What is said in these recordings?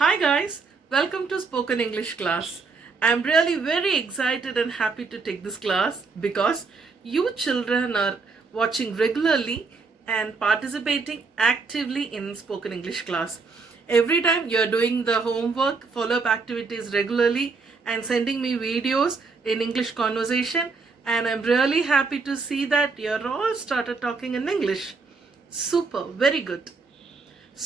Hi guys, welcome to Spoken English class. I'm really very excited and happy to take this class because you children are watching regularly and participating actively in Spoken English class. Every time you're doing the homework, follow-up activities regularly and sending me videos in English conversation, and I'm really happy to see that you're all started talking in English. Super, very good.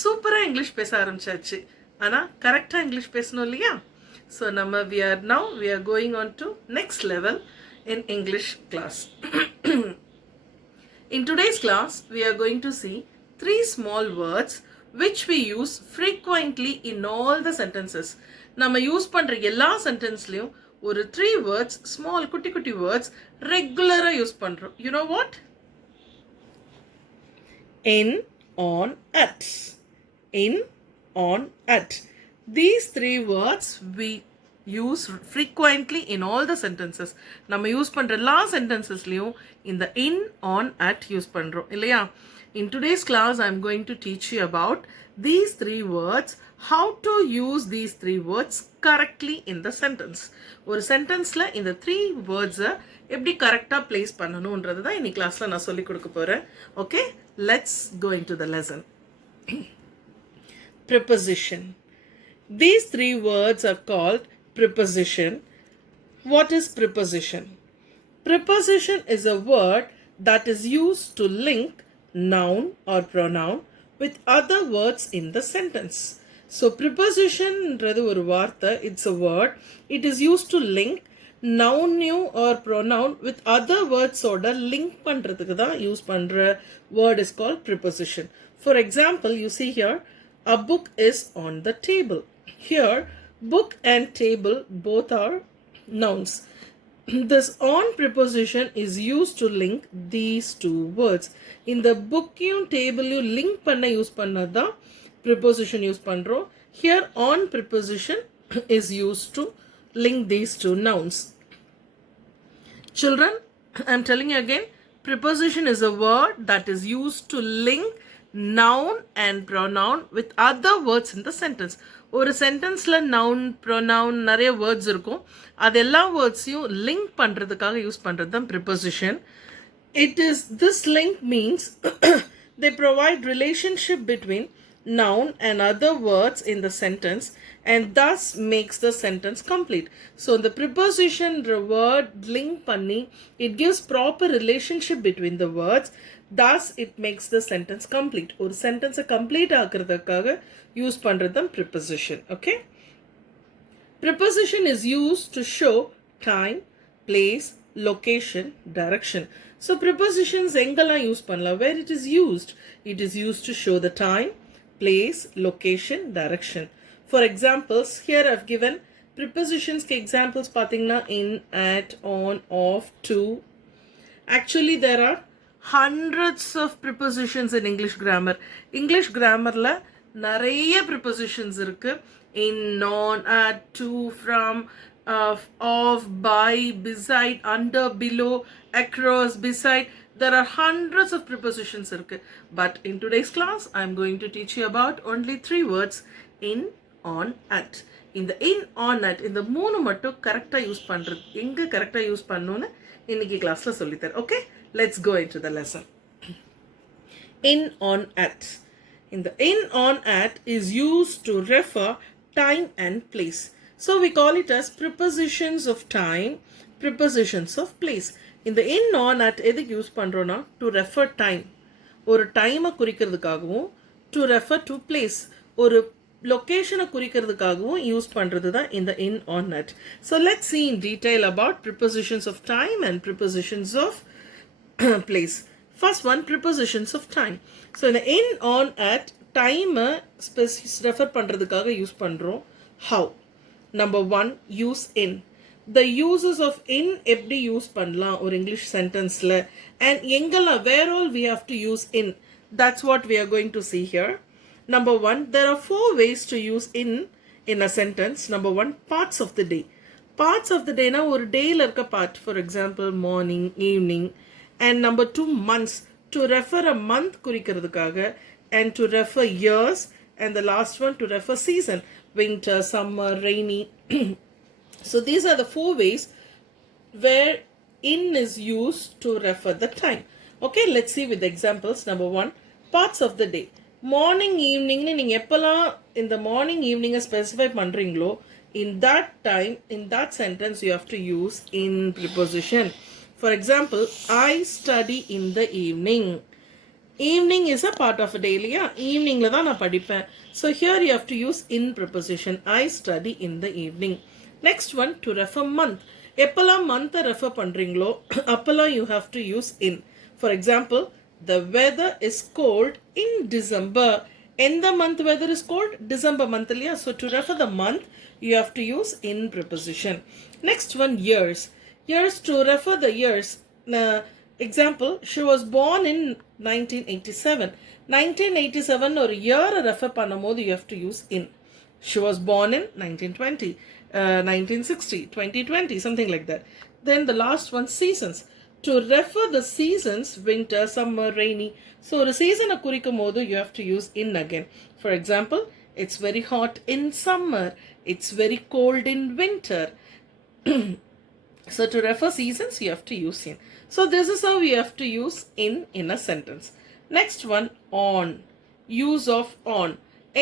சூப்பராக English பேச ஆரம்பிச்சாச்சு ஆனால் கரெக்டாக English பேசணும் இல்லையா so நம்ம we are going on to next level in English class. In today's class we are going to see three small words which we use frequently in all the sentences. நம்ம use பண்ணுற எல்லா சென்டென்ஸ்லையும் ஒரு three words small குட்டி குட்டி words ரெகுலராக use பண்ணுறோம். You know what? In, on, at. In, on, at. These three words we use frequently in all the sentences. நம்ம use பண்ணுற எல்லா சென்டென்சஸ்லையும் இந்த in, on, at யூஸ் பண்ணுறோம் இல்லையா? In today's class, I'm going to teach you about these three words, how to use these three words correctly in the sentence. ஒரு சென்டென்ஸில் இந்த three வேர்ட்ஸை எப்படி கரெக்டாக பிளேஸ் பண்ணணுன்றது தான் இன்னைக்கு கிளாஸில் நான் சொல்லிக் கொடுக்க போகிறேன். Okay, let's go into the lesson. Preposition. These three words are called preposition. What is preposition? Preposition is a word that is used to link noun or pronoun with other words in the sentence. So preposition ன்றது ஒரு வார்த்தை, it's a word. It is used to link noun or pronoun with other words ஓட link பண்றதுக்கு தான் use பண்ற word is called preposition. For example, you see here, a book is on the table. Here, book and table both are nouns. This on preposition is used to link these two words. In the book யும் table யும் link பண்ண use பண்ணதா preposition use பண்றோம். Here on preposition is used to link these two nouns. Children, I'm telling you again, preposition is a word that is used to link noun and pronoun with other words in the sentence. ஒரு சென்டென்ஸில் noun pronoun நிறைய words இருக்கும், அது எல்லா வேர்ட்ஸையும் link பண்ணுறதுக்காக use பண்ணுறது தான் preposition. This link means they provide relationship between noun and other words in the sentence and thus makes the sentence complete. So the preposition word link பண்ணி it gives proper relationship between the words, thus it makes the sentence complete. ஒரு சென்டென்ஸை complete ஆக்குறதுக்காக use பண்ணுறது தான் preposition. Okay, preposition is used to show time, place, location, direction. So prepositions எங்கெல்லாம் use பண்ணலாம்? Where it is used to show the time, place, location, direction. For examples, here I've given prepositions ke examples pathina in, at, on, off, to. Actually there are hundreds of prepositions in English grammar. English grammar la நிறைய prepositions இருக்கு. In, on, at, to, from, of, by, beside, under, below, across, beside. There are hundreds of prepositions irukku, but in today's class I'm going to teach you about only three words: in, on, at. In the in, on, at இந்த மூணு மட்டும் கரெக்டா use பண்றது, எங்க கரெக்டா use பண்ணனும்னு இன்னைக்கு கிளாஸ்ல சொல்லி தரேன். Okay, let's go into the lesson. In, on, at. In the in, on, at is used to refer time and place. So we call it as prepositions of time, prepositions of place. இந்த in, on, at எதுக்கு use பண்ணுறோன்னா to refer time, ஒரு டைமை குறிக்கிறதுக்காகவும், to refer to place, ஒரு லொக்கேஷனை குறிக்கிறதுக்காகவும் use பண்ணுறது தான் இந்த in, on, at. So let's see in detail about prepositions of time and prepositions of place. First one, prepositions of time. So இந்த in, on, at டைமை refer பண்ணுறதுக்காக use பண்ணுறோம். How? Number one, use in. The uses of in எப்படி use பண்ணலாம் ஒரு English சென்டென்ஸில், and எங்கெல்லாம் where all we have to use in, that's what we are going to see here. Number one, there are four ways to use in a sentence. Number one, parts of the day. Parts of the day na ஒரு டேயில் இருக்க part, for example morning, evening. And number two, months, to refer a month குறிக்கிறதுக்காக, and to refer years and the last one to refer season, winter, summer, rainy. So these are the four ways where in is used to refer the time. Okay, let's see with examples. Number one, parts of the day. Morning, evening, நீங்க எப்பலாம் in the morning, evening specify பண்றீங்களோ, in that time, in that sentence, you have to use in preposition. For example, I study in the evening. Evening is a part of a day, இல்லையா? Eveningல தான் நான் படிப்பேன். So here you have to use in preposition. I study in the evening. Next one, to refer month. எப்பலாம் month refer பண்றீங்களோ, அப்பலாம் you have to use in. For example, the weather is cold in December. எந்த month weather is cold? December month, இல்லையா? So to refer the month, you have to use in preposition. Next one, years. Years, to refer the years. Example, she was born in 1987. 1987 or year refer பண்ணும்போது you have to use in. She was born in 1920, 1960, 2020, something like that. Then the last one, seasons. To refer the seasons, winter, summer, rainy. So the season குறிக்கும் போது you have to use in again. For example, it's very hot in summer. It's very cold in winter. So to refer seasons, you have to use in. So this is how you have to use in a sentence. Next one, on. Use of on.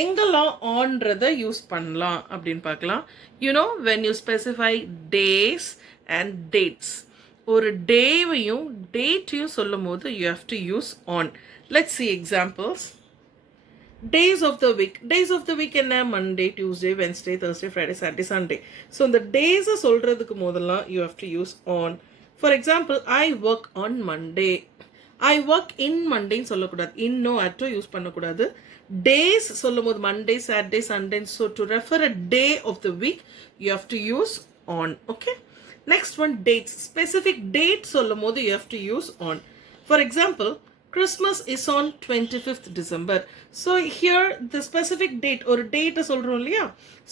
எங்கெல்லாம் onன்றத use பண்ணலாம் அப்படின்னு பார்க்கலாம். You know, when you specify days and dates. ஒரு டேவையும் டேட்டையும் சொல்லும் போது you have to use on. Let's see examples. Days of the week. Days of the week என்ன? Monday, Tuesday, Wednesday, Thursday, Friday, Saturday, Sunday. So இந்த days சொல்றதுக்கு முதல்லாம் you have to use on. For example, I work on Monday. I work in Monday சொல்லக்கூடாது. இன்னோ Atto use பண்ணக்கூடாது. Days சொல்லும் போது Monday, Saturday, Sunday. So to refer a day of the week, you have to use on. Okay. Next one, dates. Specific date சொல்லும் போது you have to use on. For example, Christmas is on 25th December. So here the specific date or date சொல்றோம் இல்லையா?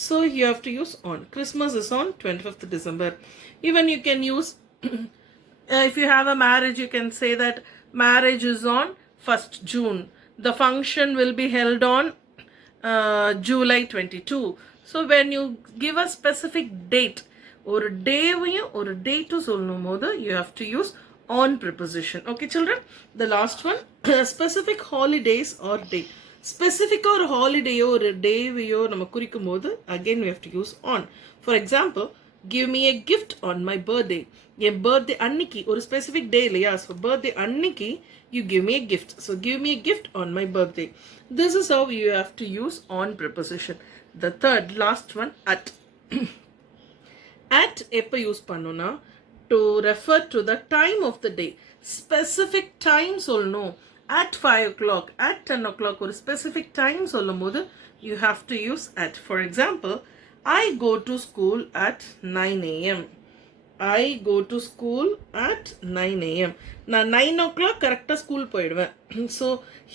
So you have to use on. Christmas is on 25th December. Even you can use if you have a marriage, you can say that marriage is on 1st June. The function will be held on July 22. So when you give a specific date, ஒரு டேவையும் ஒரு டேட்டும் சொல்லும் போது you have to use on preposition. Okay children, the last one, specific holidays or day. Specific or holiday or டேவையோ நம்ம குறிக்கும் போது again we have to use on. For example, give me a gift on my birthday. N birthday அன்னைக்கு ஒரு specific day இல்லையா? So birthday அன்னைக்கு you give me a gift. So give me a gift on my birthday. This is how you have to use on preposition. The third, last one, at. At எப்போ use பண்ணோம்னா to refer to the time of the day. Specific time சொல்லணும். At 5 o'clock, at 10 o'clock ஒரு specific time சொல்லும் போது you have to use at. For example, I go to school at 9 a.m. I go to school at 9 a.m. நான் 9 o'clock கரெக்டாக school போயிடுவேன். So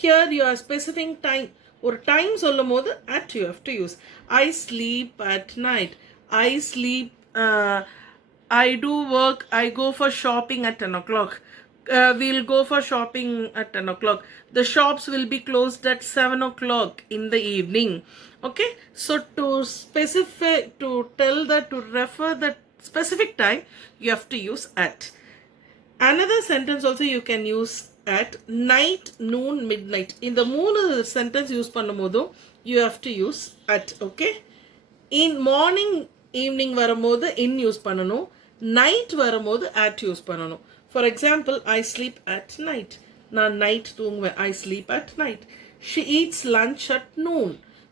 here you are specifying time. ஒரு time சொல்லும் போது at you have to use. I sleep at night. I sleep, I do work, I go for shopping at 10 o'clock. We'll go for shopping at 10 o'clock. The shops will be closed at 7 o'clock in the evening. Okay, so to specify, to tell that, to refer that specific time, you have to use at. Another sentence also you can use at night, noon, midnight. In the மூணு sentence use பண்ணும்போதும் you have to use at. Okay, in morning, evening வரும்போது in use பண்ணணும். Night வரும்போது at use பண்ணணும். For example, I sleep at night. நான் night தூங்குவேன். I sleep at night. She eats lunch at noon.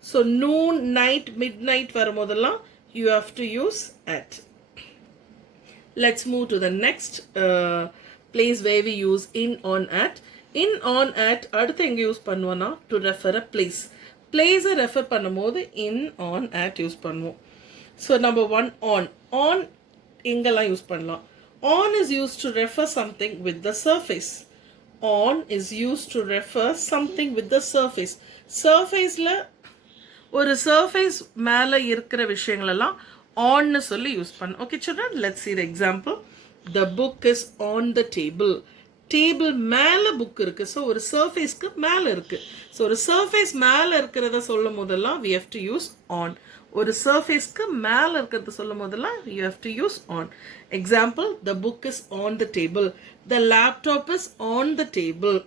So noon, night, midnight வரும்போதெல்லாம் you have to use at. Let's move to the next place where we use in, on, at. In, on, at அடுத்து எங்க use பண்ணுவோம்னா to refer a place. Place refer பண்ணும்போது in, on, at use பண்ணுவோம். So number one, on. On எங்கெல்லாம் use பண்ணலாம்? On is used to refer something with the surface. On is used to refer something with the surface. Surfaceல ஒரு surface மேலே இருக்கிற விஷயங்களெல்லாம் on சொல்லி use பண்ண. Okay children, let's see the example. The book is on the table. Table மேலே book இருக்குது. So ஒரு சர்ஃபேஸ்க்கு மேலே இருக்குது. ஸோ ஒரு சர்ஃபேஸ் மேலே இருக்கிறத சொல்லும் போதெல்லாம் we have to use on. ஒரு சர்ஃபேஸ்க்கு மேலே இருக்கிறத சொல்லும் போதெல்லாம் you have to use on. Example, the book is on the table. The laptop is on the table.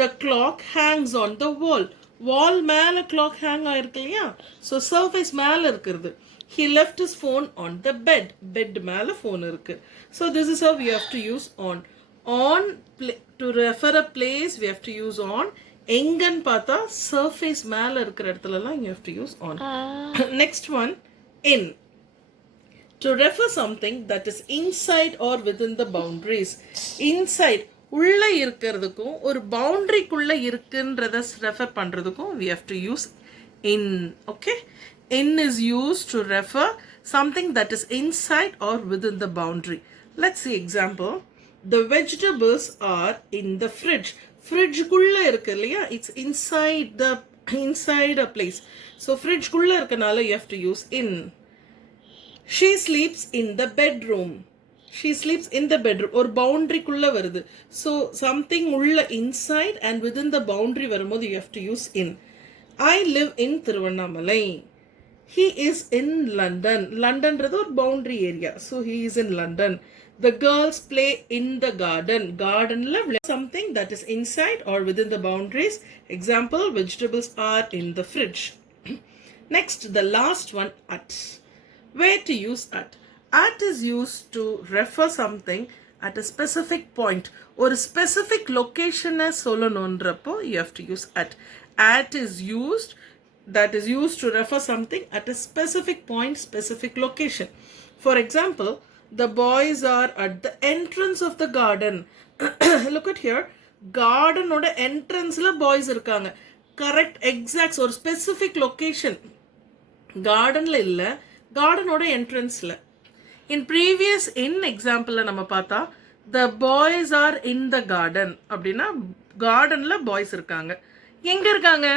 The clock hangs on the wall. Wall மேலே clock hang ஆயிருக்கு இல்லையா? So surface மேலே இருக்கிறது. He left his phone on the bed. Bed மேலே phone இருக்கு. So this is how we have to use on. On, to refer a place, we have to use on. எங்கன்னு பார்த்தா surface மேலே இருக்கிற இடத்துலலாம் you have to use on. Next one, in. To refer something that is inside or within the boundaries. Inside, உள்ள இருக்கிறதுக்கும் ஒரு பவுண்டரிக்குள்ள இருக்குன்றத refer பண்றதுக்கும் we have to use in. Okay, in is used to refer something that is inside or within the boundary. Let's see example. The vegetables are in the fridge. Fridge குள்ள இருக்கு இல்லையா? It's inside a place. So fridge குள்ள இருக்கனால you have to use in. She sleeps in the bedroom. She sleeps in the bedroom. ஒரு boundary குள்ள வருது. So something உள்ள inside and within the boundary வரும்போது you have to use in. I live in Thiruvannamalai. He is in London. Londonறது ஒரு boundary area. So he is in London. The girls play in the garden. Gardenல something that is inside or within the boundaries. Example, vegetables are in the fridge. Next, the last one, at. Where to use at? At is used to refer something at a specific point. Or a specific location as solonondrappo, you have to use at. At is used, that is used to refer something at a specific point, specific location. For example, the boys are at the entrance of the garden. Look at here. Garden oda entrance la boys irukanga. Correct, exact or specific location. Garden la illa, garden oda entrance la. In previous in example la nama paatha, the boys are in the garden. Appadina garden la boys irukanga. Enga irukanga?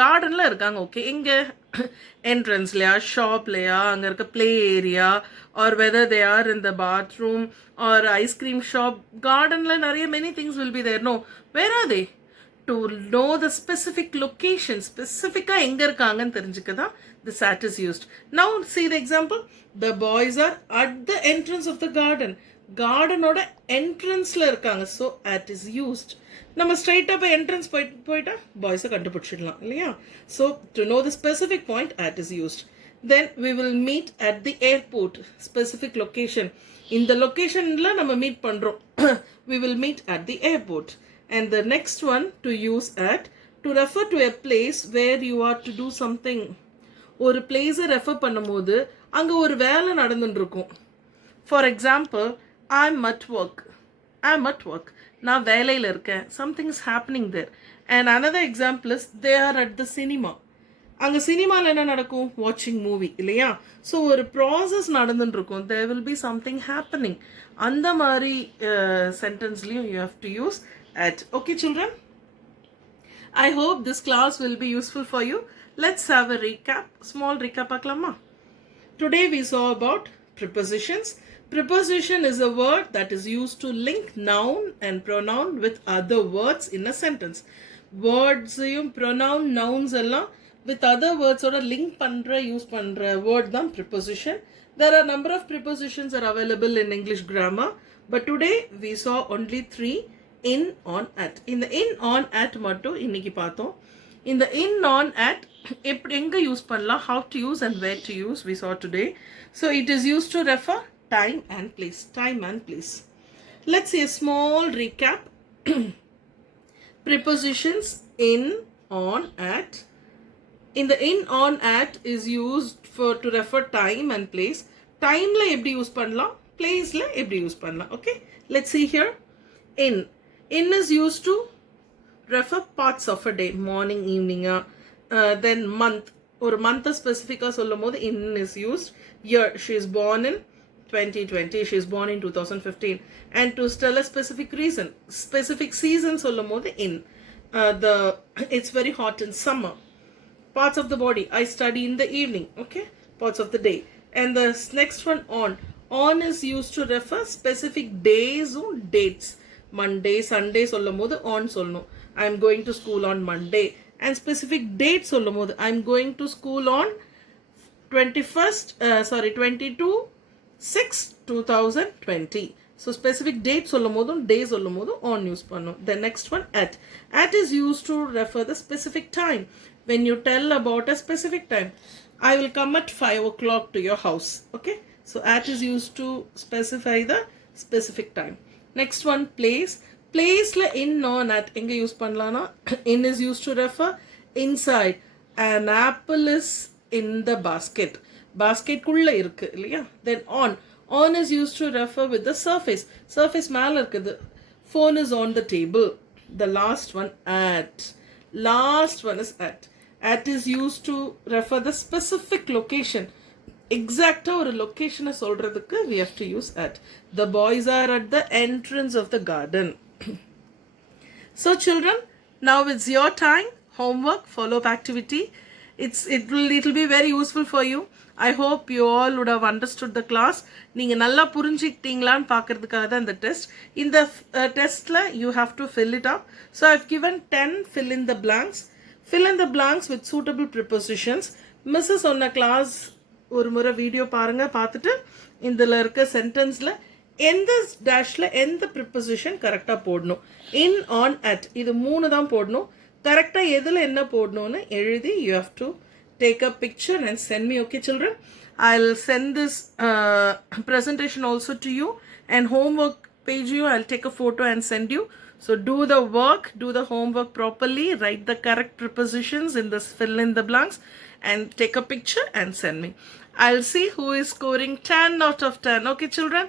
Garden la irukanga. Okay, enga entrance laya, shop laya, anga irukka play area, or whether they are in the bathroom or ice cream shop. Garden la nariya many things will be there. No, where are they? To know the specific location, specifica enga irukanga nu therinjikada this at is used. Now see the example. The boys are at the entrance of the garden. Garden oda entrance la irukanga. So at is used. நம்ம ஸ்ட்ரைட்டாக இப்போ entrance போயிட்டா பாய்ஸை கண்டுபிடிச்சிடலாம் இல்லையா? So to know the specific point at is used. Then we will meet at the airport, specific location. இந்த லொக்கேஷனில் நம்ம meet பண்ணுறோம். We will meet at the airport. And the next one, to use at, to refer to a place where you are to do something. ஒரு பிளேஸை refer பண்ணும்போது அங்கே ஒரு வேலை நடந்துட்டு இருக்கும். For example, I'm at work. நான் வேலையில் இருக்கேன். Something is happening there. And another example is they are at the cinema. அங்கே சினிமாவில் என்ன நடக்கும்? வாட்சிங் மூவி இல்லையா? ஸோ ஒரு ப்ராசஸ் நடந்துட்டு இருக்கும். There will be something happening. அந்த மாதிரி சென்டென்ஸ்லையும் you have to use at. Okay children? I hope this class will be useful for you. Let's have a recap. Small recap பார்க்கலாமா? Today we saw about prepositions. Preposition is a word that is used to link noun and pronoun with other words in a sentence. Words, pronoun, nouns எல்லாம் with other words oda link பண்ற use பண்ற word தான் preposition. There are number of prepositions are available in English grammar, but today we saw only 3: in, on, at. In the in, on, at மட்டும் இன்னைக்கு பார்த்தோம். In the in, on, at எப்படி எங்க use பண்ணலாம், how to use and where to use we saw today. So it is used to refer time and place. Time and place. Let's see a small recap. Prepositions in, on, at. In the in, on, at is used to refer time and place. Time la eppadi use பண்ணலாம், place la eppadi use பண்ணலாம். Okay, let's see here. In is used to refer parts of a day, morning, evening, then month. ஒரு month specific சொல்லும்போது in is used. Year, she is born in 2020, she is born in 2015. And to tell a specific reason, specific season சொல்லும்போது in. It's very hot in summer. Parts of the body, I study in the evening. Okay, parts of the day. And the next one, on is used to refer specific days or dates. Monday, Sunday சொல்லும்போது on சொல்லணும். I'm going to school on Monday. And specific date சொல்லும்போது I'm going to school on 22 6 2020. So specific date சொல்லும்போதும் day சொல்லும்போதும் on use பண்ணும். The next one at. At is used to refer the specific time. When you tell about a specific time, I will come at 5 o'clock to your house. Okay, so at is used to specify the specific time. Next one, place. Place la in on at enga use பண்ணலாம்னா in is used to refer inside. An apple is in the basket. Basket குள்ள இருக்கு இல்லையா? Then on is used to refer with the surface. Surface மேல இருக்குது. Phone is on the table. The last one, at. Last one is at. At is used to refer the specific location. Exacta ஒரு லொகேஷனை சொல்றதுக்கு we have to use at. The boys are at the entrance of the garden. So children, now it's your time. Homework, follow-up activity. It'll be very useful for you. I hope you all would have understood the class. நீங்க நல்லா புரிஞ்சிட்டீங்களான்னு பார்க்கிறதுக்காக தான் இந்த test. இந்த டெஸ்ட்ல you have to fill it up. So I've given 10 fill in the blanks. Fill in the blanks with suitable prepositions. Mrs. சொன்ன class ஒரு முறை video பாருங்க, பார்த்துட்டு இதில் இருக்க சென்டென்ஸில் எந்த டேஷில் எந்த ப்ரிப்போசிஷன் கரெக்டாக போடணும். இன், ஆன், அட் இது 3 தான் போடணும். கரெக்டாக எதில் என்ன போடணும்னு எழுதி you have to take a picture and send me. Okay children, I'll send this presentation also to you, and homework page you, I'll take a photo and send you. So do the work, do the homework properly, write the correct prepositions in this, fill in the blanks, and take a picture and send me. I'll see who is scoring 10 out of 10. Okay children,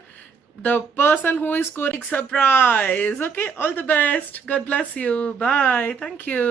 the person who is scoring surprise. Okay, all the best. God bless you. Bye. Thank you.